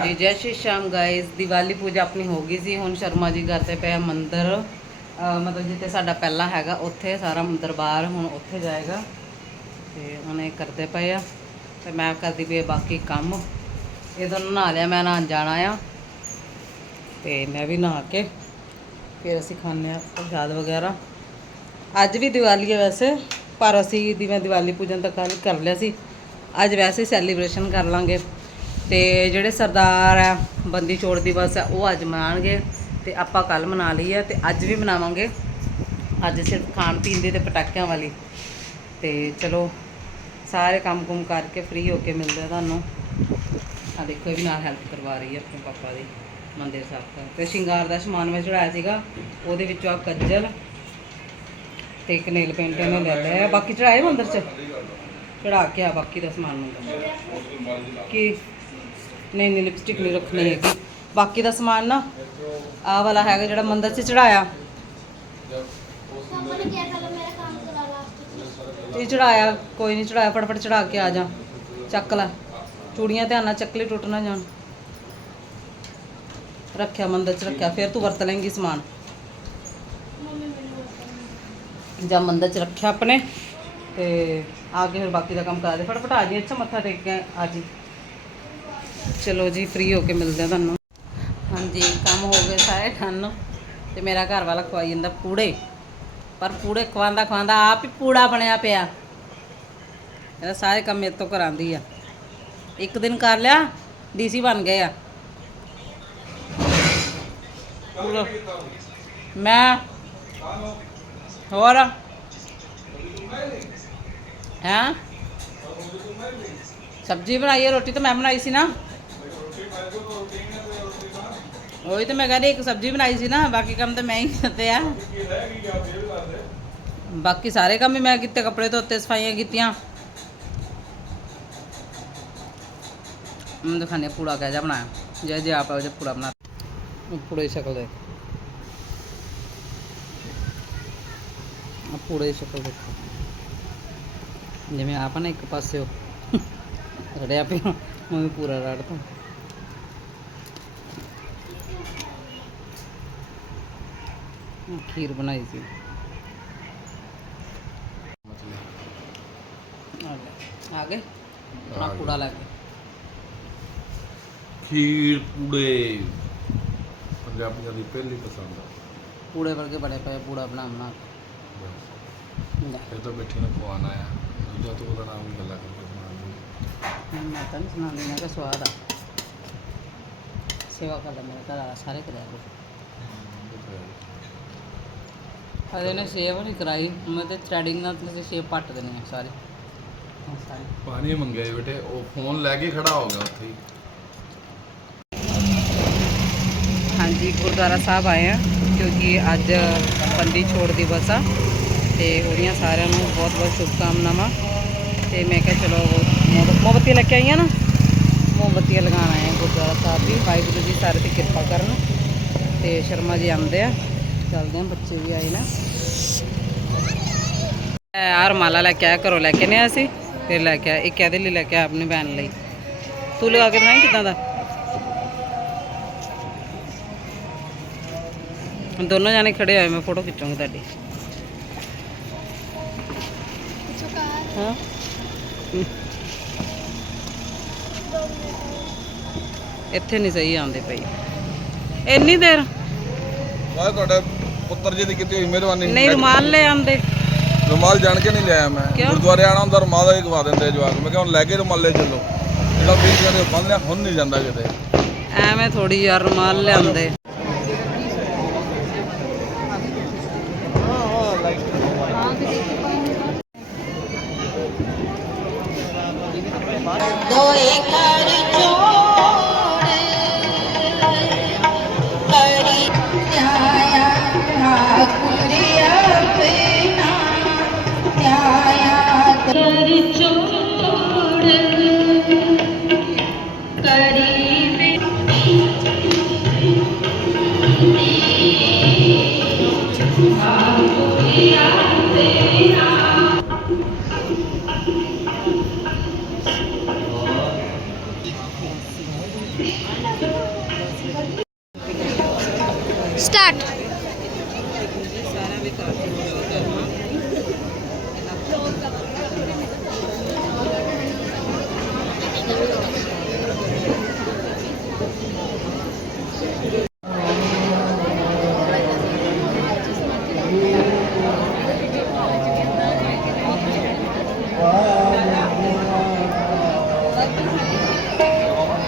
ਹਾਂਜੀ, ਜੈ ਸ਼੍ਰੀ ਸ਼ਾਮ ਗਾਇਸ ਦੀਵਾਲੀ ਪੂਜਾ ਆਪਣੀ ਹੋ ਗਈ ਸੀ, ਹੁਣ ਸ਼ਰਮਾ ਜੀ ਕਰਦੇ ਪਏ ਆ ਮੰਦਿਰ। ਅਹ ਮਤਲਬ ਜਿੱਥੇ ਸਾਡਾ ਪਹਿਲਾ ਹੈਗਾ, ਉੱਥੇ ਸਾਰਾ ਦਰਬਾਰ ਹੁਣ ਉੱਥੇ ਜਾਏਗਾ। ਤੇ ਹੁਣ ਇਹ ਕਰਦੇ ਪਏ ਆ, ਤੇ ਮੈਂ ਕਰਦੀ ਪਈ ਆ ਬਾਕੀ ਕੰਮ। ਇਹ ਦੋਨੋਂ ਨਹਾ ਲਿਆ, ਮੈਂ ਨਹਾਉਣ ਜਾਣਾ ਆ। ਤੇ ਮੈਂ ਵੀ ਨਹਾ ਕੇ ਫਿਰ ਅਸੀਂ ਖਾਂਦੇ ਆ ਪ੍ਰਸ਼ਾਦ ਵਗੈਰਾ। ਅੱਜ ਵੀ ਦੀਵਾਲੀ ਹੈ ਵੈਸੇ, ਪਰ ਅਸੀਂ ਜਿਵੇਂ ਦੀਵਾਲੀ ਪੂਜਨ ਤਾਂ ਕੱਲ੍ਹ ਕਰ ਲਿਆ ਸੀ, ਅੱਜ ਵੈਸੇ ਸੈਲੀਬ੍ਰੇਸ਼ਨ ਕਰ ਲਾਂਗੇ। ਤੇ ਜਿਹੜੇ ਸਰਦਾਰ ਆ, ਬੰਦੀ ਛੋੜ ਦਿਵਸ ਆ, ਉਹ ਅੱਜ ਮਨਾਣਗੇ ਤੇ ਆਪਾਂ ਕੱਲ ਮਨਾ ਲਈ ਆ ਤੇ ਅੱਜ ਵੀ ਮਨਾਵਾਂਗੇ। ਅੱਜ ਸਿਰਫ ਖਾਣ ਪੀਣ ਦੀ ਤੇ ਪਟਾਕਿਆਂ ਵਾਲੀ। ਤੇ ਚਲੋ, ਸਾਰੇ ਕੰਮ ਕੁਮ ਕਰਕੇ ਫ੍ਰੀ ਹੋ ਕੇ ਮਿਲਦੇ ਤੁਹਾਨੂੰ। ਆ ਦੇਖੋ, ਇਹ ਵੀ ਨਾਲ ਹੈਲਪ ਕਰਵਾ ਰਹੀ ਹੈ ਆਪਣੇ ਪਾਪਾ ਦੀ, ਮੰਦਿਰ ਸਾਫ਼ ਕਰ ਤੇ ਸ਼ਿੰਗਾਰ ਦਾ ਸਮਾਨ ਮੈਂ ਚੜਾਇਆ ਸੀਗਾ, ਉਹਦੇ ਵਿੱਚੋਂ ਆ ਕੱਜਲ ਤੇ ਕਨੇਲ ਨੇਲ ਪੇਂਟ ਇਹਨੇ ਲੈ ਲਿਆ ਬਾਕੀ ਚੜਾਏ ਮੰਦਿਰ ਚ? ਚੜਾ ਕੇ ਆ, ਬਾਕੀ ਦਾ ਸਮਾਨ ਮੰਦਰ ਕੀ? ਨਹੀਂ ਨਹੀਂ ਲਿਪਸਟਿਕ ਨਹੀਂ ਰੱਖਣੀ ਹੈਗੀ। ਬਾਕੀ ਦਾ ਸਮਾਨ ਨਾ, ਆਹ ਵਾਲਾ ਹੈਗਾ ਜਿਹੜਾ ਮੰਦਿਰ ਚ ਚੜਾਇਆ ਪਾਪਾ ਚੜਾਇਆ ਕੋਈ ਨਹੀਂ ਚੜਾਇਆ ਫਟਾਫਟ ਚੜਾ ਕੇ ਆ ਜਾ, ਚੱਕ ਲੈ। ਚੂੜੀਆਂ ਧਿਆਨ ਨਾਲ ਚੱਕਲੀ ਟੁੱਟ ਨਾ ਜਾਣ। ਰੱਖਿਆ, ਮੰਦਰ ਚ ਰੱਖਿਆ, ਫਿਰ ਤੂੰ ਵਰਤ ਲੇਂਗੀ ਸਮਾਨ। ਜਾਂ ਮੰਦਰ ਚ ਰੱਖਿਆ ਆਪਣੇ, ਤੇ ਆ ਕੇ ਫਿਰ ਬਾਕੀ ਦਾ ਕੰਮ ਕਰਾ ਦੇ। ਫਟਫਟ ਆ ਜੀ, ਅੱਛਾ ਮੱਥਾ ਟੇਕ ਕੇ ਆ ਜੀ। ਚਲੋ ਜੀ ਫ੍ਰੀ ਹੋ ਕੇ ਮਿਲਦੇ ਆ ਤੁਹਾਨੂੰ। ਹਾਂਜੀ, ਕੰਮ ਹੋ ਗਏ ਸਾਰੇ ਠੰਨ ਤੇ ਮੇਰਾ ਘਰ ਵਾਲਾ ਖਵਾਈ ਜਾਂਦਾ ਪੂੜੇ। ਪਰ ਪੂੜੇ ਖਵਾਉਂਦਾ ਖਵਾਉਂਦਾ ਆਪ ਹੀ ਪੂੜਾ ਬਣਿਆ ਪਿਆ। ਇਹਦਾ ਸਾਰੇ ਕੰਮ ਮੇਰੇ ਤੋਂ ਕਰਾਂਦੀ ਆ। ਇੱਕ ਦਿਨ ਕਰ ਲਿਆ, ਡੀਸੀ ਬਣ ਗਏ ਆ। ਮੈਂ ਹੋਰ? ਹੈਂ? ਸਬਜ਼ੀ ਬਣਾਈ ਹੈ ਰੋਟੀ ਤਾਂ ਮੈਂ ਬਣਾਈ ਸੀ ਨਾ। ਉਹੀ ਤਾਂ ਮੈਂ ਕਹਿੰਦੀ ਇੱਕ ਸਬਜ਼ੀ ਬਣਾਈ ਸੀ ਨਾ ਬਾਕੀ ਕੰਮ ਤਾਂ ਮੈਂ ਹੀ ਕੀਤੇ ਆ ਬਾਕੀ ਸਾਰੇ ਕੰਮ ਹੀ ਮੈਂ ਕੀਤੇ ਕੱਪੜੇ ਧੋਤੇ ਸਫਾਈਆਂ ਕੀਤੀਆਂ ਮੈਂ ਦਿਖਾਣੇ ਪੂੜਾ ਕਹਿ ਜਾ ਬਣਾਇਆ ਜੇ ਜੇ ਆਪ ਉਹ ਜਿਹਾ ਪੂੜਾ ਬਣਾ ਪੂੜੇ ਦੀ ਸ਼ਕਲ ਦੇਖ ਆ ਪੂੜੇ ਦੀ ਸ਼ਕਲ ਦੇਖੋ ਜਿਵੇਂ ਆਪ ਨਾ ਇੱਕ ਪਾਸੇ ਰੜਿਆ ਪਿਆ ਮੈਂ ਵੀ ਪੂਰਾ ਰੜਦਾ ਖੀਰ ਬਣਾਈ ਸੀ। ਆ ਗਏ। ਆ ਗਏ? ਆਪਣਾ ਆ ਗਏ। ਪੂੜਾ ਲੈ ਕੇ। ਖੀਰ ਪੂੜੇ ਪੰਜਾਬੀਆਂ ਦੀ ਪਹਿਲੀ ਪਸੰਦ ਆ। ਪੂੜੇ ਵਰਗੇ ਬੜੇ ਪਏ ਪੂੜਾ ਬਣਾ ਇਹ ਤਾਂ ਬੈਠੀ ਨੂੰ ਖਵਾਉਣ ਆਇਆ। ਦੂਜਾ ਤੋਂ ਉਹਦਾ ਨਾਮ ਗੱਲਾਂ ਕਰਕੇ ਲਈ ਹੁਣ ਮੈਂ ਤਾਂ ਨਹੀਂ ਸੁਣਾਉਂਦੀ ਮੈਂ ਕਿਹਾ ਸਵਾਦ ਆ। ਸੇਵਾ ਕਰਦਾ ਮੇਰੇ ਘਰ ਵਾਲਾ ਸਾਰੇ ਕਰਿਆ ਕੋ ਅਰੇ ਨੇ ਸੇਵ ਨਹੀਂ ਕਰਾਈ। ਮੈਂ ਤੇ ਥ੍ਰੈਡਿੰਗ ਨਾਲ ਤੇ ਸੇਵ ਪੱਟ ਦੇਣੀ ਆ ਸਾਰੇ। ਹਾਂ, ਸਾਰੇ। ਪਾਣੀ ਮੰਗਿਆ ਜੀ ਬੇਟੇ ਉਹ ਫੋਨ ਲੈ ਕੇ ਖੜਾ ਹੋ ਗਿਆ ਉੱਥੇ ਹੀ। ਹਾਂਜੀ ਗੁਰਦੁਆਰਾ ਸਾਹਿਬ ਆਏ ਆ ਕਿਉਂਕਿ ਅੱਜ ਬੰਦੀ ਛੋੜ ਦਿਵਸ ਆ ਤੇ ਉਹਦੀਆਂ ਸਾਰਿਆਂ ਨੂੰ ਬਹੁਤ ਬਹੁਤ ਸ਼ੁਭਕਾਮਨਾਵਾਂ। ਤੇ ਮੈਂ ਕਿਹਾ ਚਲੋ ਮੋਮ- ਮੋਮਬੱਤੀਆਂ ਲੈ ਕੇ ਆਈਆਂ ਨਾ ਮੋਮਬੱਤੀਆਂ ਲਗਾਉਣ ਆਏ ਆ ਗੁਰਦੁਆਰਾ ਸਾਹਿਬ ਵੀ ਵਾਹਿਗੁਰੂ ਜੀ ਸਾਰੇ ਤੇ ਕਿਰਪਾ ਕਰਨ। ਤੇ ਸ਼ਰਮਾ ਜੀ ਆਉਂਦੇ ਆ। ਚੱਲਦੇ ਆ ਬੱਚੇ ਵੀ ਆਏ ਨਾ। ਯਾਰ ਮਾਲਾ ਲੈ ਕੇ ਆਇਆ ਘਰੋਂ ਲੈ ਕੇ ਨਹੀਂ ਆਇਆ ਸੀ ਫਿਰ ਲੈ ਕੇ ਆਇਆ ਇੱਕ ਇਹਦੇ ਲਈ ਲੈ ਕੇ ਆਇਆ ਆਪਣੀ ਭੈਣ ਲਈ। ਤੂੰ ਲਗਾ ਕੇ ਬਣਾਈ ਕਿਦਾਂ ਦਾ? ਹੁਣ ਦੋਨੋਂ ਜਾਣੇ ਖੜੇ ਹੋਏ ਮੈਂ ਫੋਟੋ ਖਿੱਚੂੰਗੀ ਤੁਹਾਡੀ। ਹਾਂ। ਇੱਥੇ ਨਹੀਂ ਸਹੀ ਆਉਂਦੇ ਪਈ ਇੰਨੀ ਦੇਰ? ਮੈਂ ਤੁਹਾਡੇ ਪੁੱਤਰ ਜੀ ਦੀ ਕੀਤੀ ਹੋਈ ਮਿਹਰਬਾਨੀ ਨਹੀਂ ਰੁਮਾਲ ਲੈ ਆਉਂਦੇ। ਰੁਮਾਲ ਜਾਣ ਕੇ ਨਹੀਂ ਲਿਆਇਆ ਮੈਂ? ਗੁਰਦੁਆਰੇ ਆਣਾ ਹੁੰਦਾ ਰੁਮਾਲ ਹੀ ਗਵਾ ਦਿੰਦੇ ਜਵਾਕ। ਮੈਂ ਕਿਹਾ ਹੁਣ ਲੈ ਕੇ ਰੁਮਾਲੇ ਚੱਲੋ। ਜਿਹੜਾ ਵੀਰ ਕਹਿੰਦੇ ਬੰਦ ਲਿਆ ਹੁਣ ਨਹੀਂ ਜਾਂਦਾ ਕਿਤੇ। ਐਵੇਂ ਥੋੜੀ ਯਾਰ ਰੁਮਾਲ ਲਿਆਉਂਦੇ।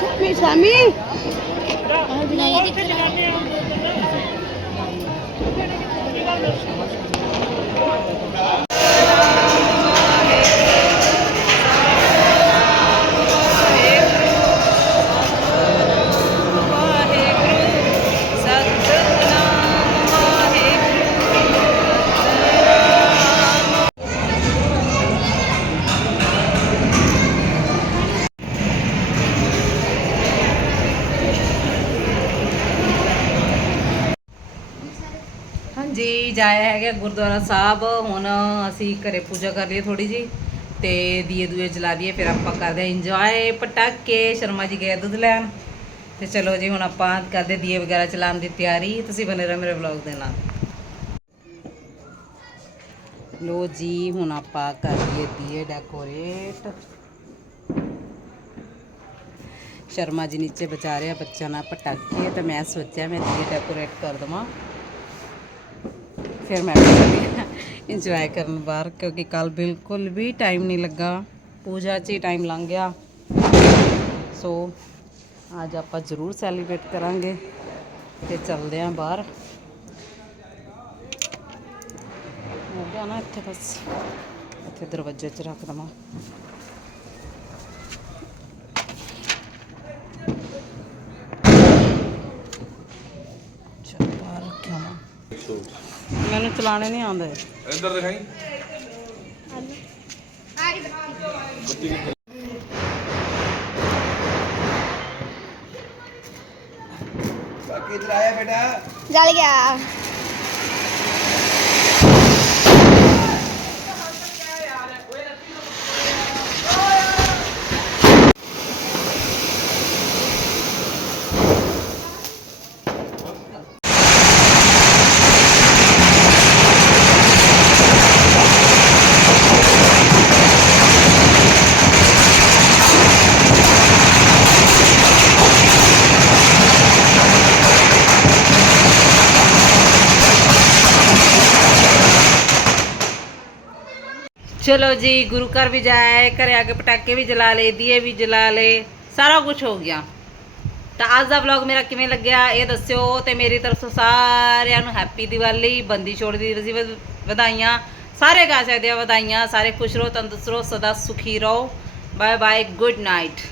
ਸ਼ਾਮੀ ਸ਼ਾਮੀ ਨਹੀਂ ਦਿਖ ਰਿਹਾ ਹਾਂਜੀ, ਜਾਇਆ ਹੈਗਾ ਗੁਰਦੁਆਰਾ ਸਾਹਿਬ। ਹੁਣ ਅਸੀਂ ਘਰੇ ਪੂਜਾ ਕਰ ਲਈਏ ਥੋੜੀ ਜੀ ਤੇ ਦੀਏ ਦੂਏ ਜਲਾ ਦਈਏ ਫਿਰ ਆਪਾਂ ਕਰਦੇ ਇੰਜੋਏ ਪਟਾਕੇ, ਸ਼ਰਮਾ ਜੀ ਗਏ ਦੁੱਧ ਲੈਣ। ਤੇ ਚਲੋ ਜੀ, ਹੁਣ ਆਪਾਂ ਕਰਦੇ ਦੀਏ ਵਗੈਰਾ ਚਲਾਉਣ ਦੀ ਤਿਆਰੀ। ਤੁਸੀਂ ਬਨੇ ਰਹੋ ਮੇਰੇ ਵਲੌਗ ਦੇ ਨਾਲ। ਲੋ ਜੀ, ਹੁਣ ਆਪਾਂ ਕਰ ਲਈਏ ਦੀਏ ਡੈਕੋਰੇਟ ਸ਼ਰਮਾ ਜੀ ਨੀਚੇ ਬਚਾ ਰਿਹਾ ਬੱਚਿਆਂ ਨਾਲ ਪਟਾਕੇ, ਤੇ ਮੈਂ ਸੋਚਿਆ ਮੈਂ ਦੀਏ ਡੈਕੋਰੇਟ ਕਰ ਦਵਾਂ। ਫਿਰ ਮੈਂ ਵੀ ਇੰਜੋਏ ਕਰਨ ਬਾਹਰ ਕਿਉਂਕਿ ਕੱਲ ਬਿਲਕੁਲ ਵੀ ਟਾਈਮ ਨਹੀਂ ਲੱਗਾ ਪੂਜਾ 'ਚ ਹੀ ਟਾਈਮ ਲੰਘ ਗਿਆ ਸੋ ਅੱਜ ਆਪਾਂ ਜ਼ਰੂਰ ਸੈਲੀਬ੍ਰੇਟ ਕਰਾਂਗੇ ਤੇ ਚੱਲਦੇ ਆਂ ਬਾਹਰ ਹੋ ਗਿਆ ਨਾ ਇੱਥੇ ਬਸ ਇੱਥੇ ਦਰਵਾਜ਼ੇ 'ਚ ਰੱਖ ਦਵਾਂ ਚੱਲ ਬਾਹਰ ਰੱਖਿਆ ਮੈਂ ਮੈਨੂੰ ਚਲਾਣੇ ਨਹੀਂ ਆਉਂਦੇ। ਇੱਧਰ ਦਿਖਾਈ। ਜਲ ਗਿਆ। ਚਲੋ ਜੀ, ਗੁਰੂ ਘਰ ਵੀ ਜਾਏ, ਘਰੇ ਆ ਕੇ ਪਟਾਕੇ ਵੀ ਜਲਾ ਲਏ, ਦੀਏ ਵੀ ਜਲਾ ਲਏ, ਸਾਰਾ ਕੁਝ ਹੋ ਗਿਆ। ਤਾਂ ਅੱਜ ਦਾ ਵਲੌਗ ਮੇਰਾ ਕਿਵੇਂ ਲੱਗਿਆ, ਇਹ ਦੱਸਿਓ ਤੇ ਮੇਰੀ ਤਰਫ ਤੋਂ ਸਾਰਿਆਂ ਨੂੰ ਹੈਪੀ ਦੀਵਾਲੀ, ਬੰਦੀ ਛੋੜ ਦੀ ਦਿਵਸ ਵਧਾਈਆਂ। ਸਾਰੇ ਗਾ ਸਕਦੇ ਆ ਵਧਾਈਆਂ, ਸਾਰੇ ਖੁਸ਼ ਰਹੋ, ਤੰਦਰੁਸਤ ਰਹੋ, ਸਦਾ ਸੁਖੀ ਰਹੋ। Bye bye good night